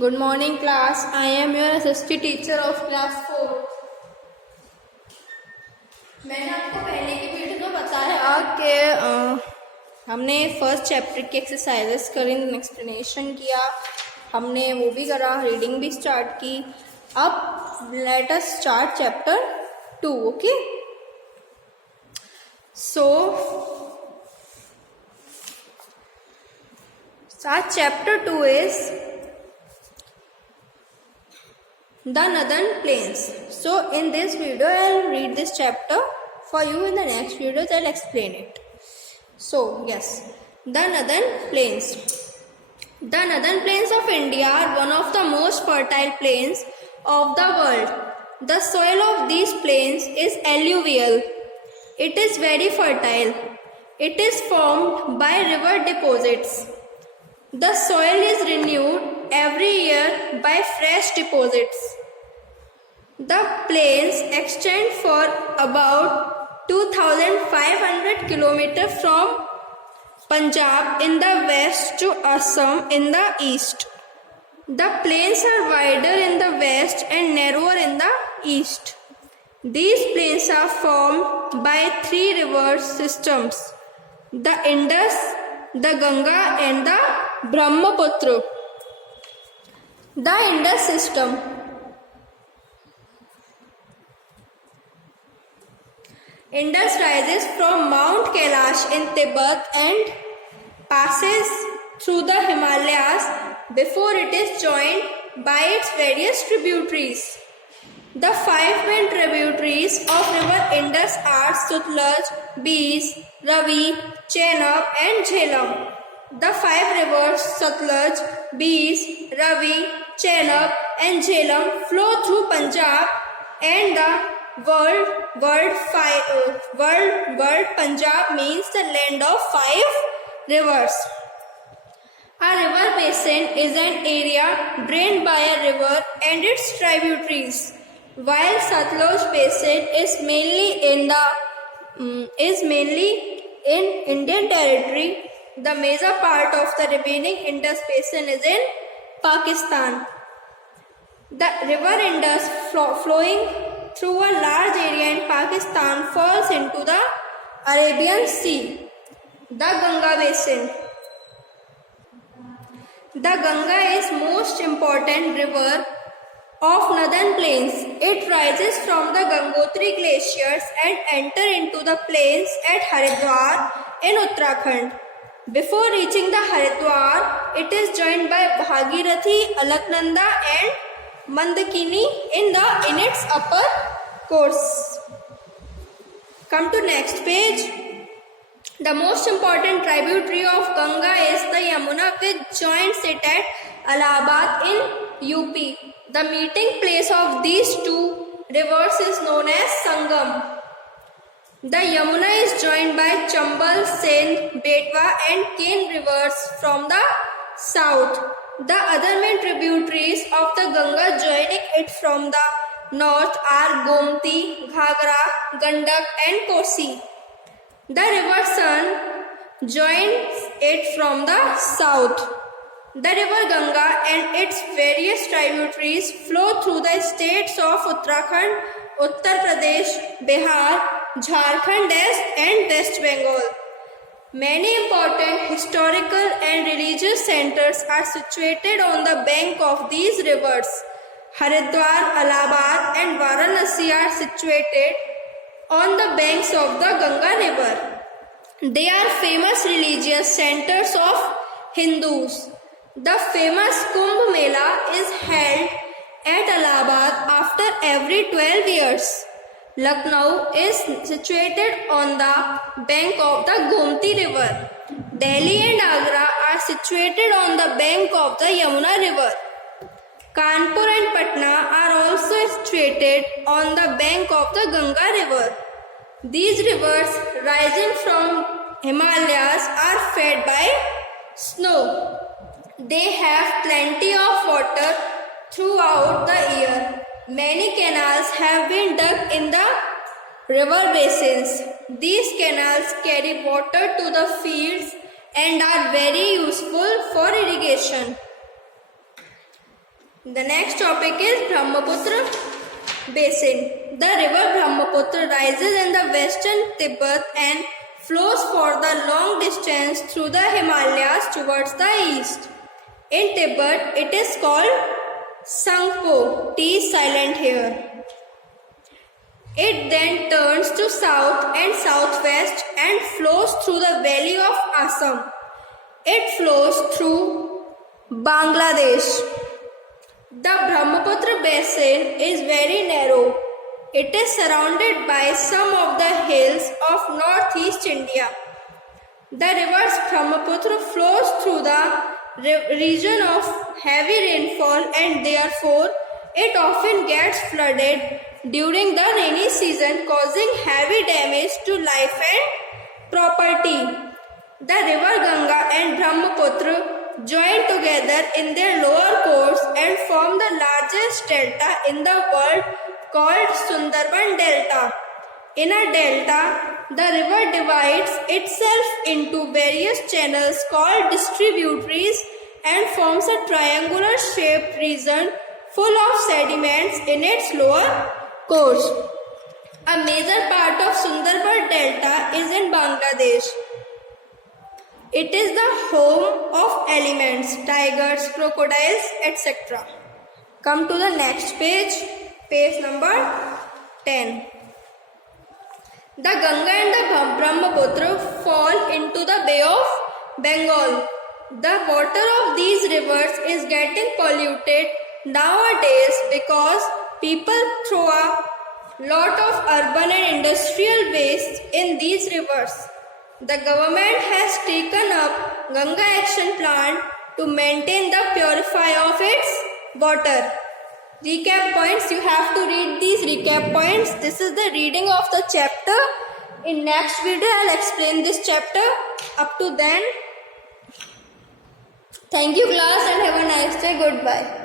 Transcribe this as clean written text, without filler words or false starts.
Good morning class. I am your assistant teacher of class 4. मैंने आपको पहले की वीडियो में बताया कि हमने फर्स्ट चैप्टर की एक्सरसाइजेस करी, एक्सप्लेनेशन किया, हमने वो भी करा, रीडिंग भी स्टार्ट की. अब let us start chapter 2. Okay, so chapter 2 is the northern plains. So in this video I'll read this chapter for you. In the next videos I'll explain it. So yes, the northern plains. The northern plains of India are one of the most fertile plains of the world. The soil of these plains is alluvial. It is very fertile. It is formed by river deposits. The soil is renewed every year by fresh deposits. The plains extend for about 2,500 km from Punjab in the west to Assam in the east. The plains are wider in the west and narrower in the east. These plains are formed by three river systems: the Indus, the Ganga and the Brahmaputra. The Indus system. Indus rises from Mount Kailash in Tibet and passes through the Himalayas before it is joined by its various tributaries. The five main tributaries of river Indus are Sutlej, Beas, Ravi, Chenab and Jhelum. The five rivers Sutlej, Beas, Ravi, Chenab and Jhelum flow through Punjab and the world. Punjab means the land of five rivers. A river basin is an area drained by a river and its tributaries, while Satluj basin is mainly in Indian territory. The major part of the remaining Indus basin is in Pakistan. The river Indus flowing through a large area in Pakistan falls into the Arabian Sea. The Ganga basin. The Ganga is most important river of northern plains. It rises from the Gangotri glaciers and enter into the plains at Haridwar in Uttarakhand. Before reaching the Haridwar, it is joined by Bhagirathi, Alaknanda and Mandakini in its upper course. Come to next page. The most important tributary of Ganga is the Yamuna, which joins it at Allahabad in UP. The meeting place of these two rivers is known as Sangam. The Yamuna is joined by Chambal, Sindh, Betwa and Ken rivers from the south. The other main tributaries of the Ganga joining it from the north are Gomti, Ghagra, Gandak and Kosi. The river Son joins it from the south. The river Ganga and its various tributaries flow through the states of Uttarakhand, Uttar Pradesh, Bihar, Jharkhand and West Bengal. Many important historical and religious centers are situated on the bank of these rivers. Haridwar, Allahabad and Varanasi are situated on the banks of the Ganga river. They are famous religious centers of Hindus. The famous Kumbh Mela is held at Allahabad after every 12 years. Lucknow is situated on the bank of the Gomti river. Delhi and Agra are situated on the bank of the Yamuna river. Kanpur and Patna are also situated on the bank of the Ganga river. These rivers rising from Himalayas are fed by snow. They have plenty of water throughout the year. Many canals have been dug in the river basins. These canals carry water to the fields and are very useful for irrigation. The next topic is Brahmaputra Basin. The river Brahmaputra rises in the western Tibet and flows for the long distance through the Himalayas towards the east. In Tibet, it is called Sangpo, T is silent here. It then turns to south and southwest and flows through the valley of Assam. It flows through Bangladesh. The Brahmaputra basin is very narrow. It is surrounded by some of the hills of northeast India. The river Brahmaputra flows through the region of heavy rainfall and therefore it often gets flooded during the rainy season, causing heavy damage to life and property. The river Ganga and Brahmaputra join together in their lower course and form the largest delta in the world called Sundarban Delta. In a delta, the river divides itself into various channels called distributaries and forms a triangular shaped region full of sediments in its lower course. A major part of Sundarban Delta is in Bangladesh. It is the home of elements, tigers, crocodiles, etc. Come to the next page, page number 10. The Ganga and the Brahmaputra fall into the Bay of Bengal. The water of these rivers is getting polluted nowadays because people throw a lot of urban and industrial waste in these rivers. The government has taken up Ganga Action Plan to maintain the purify of its water. Recap points, you have to read these recap points. This is the reading of the chapter. In next video, I'll explain this chapter. Up to then, thank you class and have a nice day. Goodbye.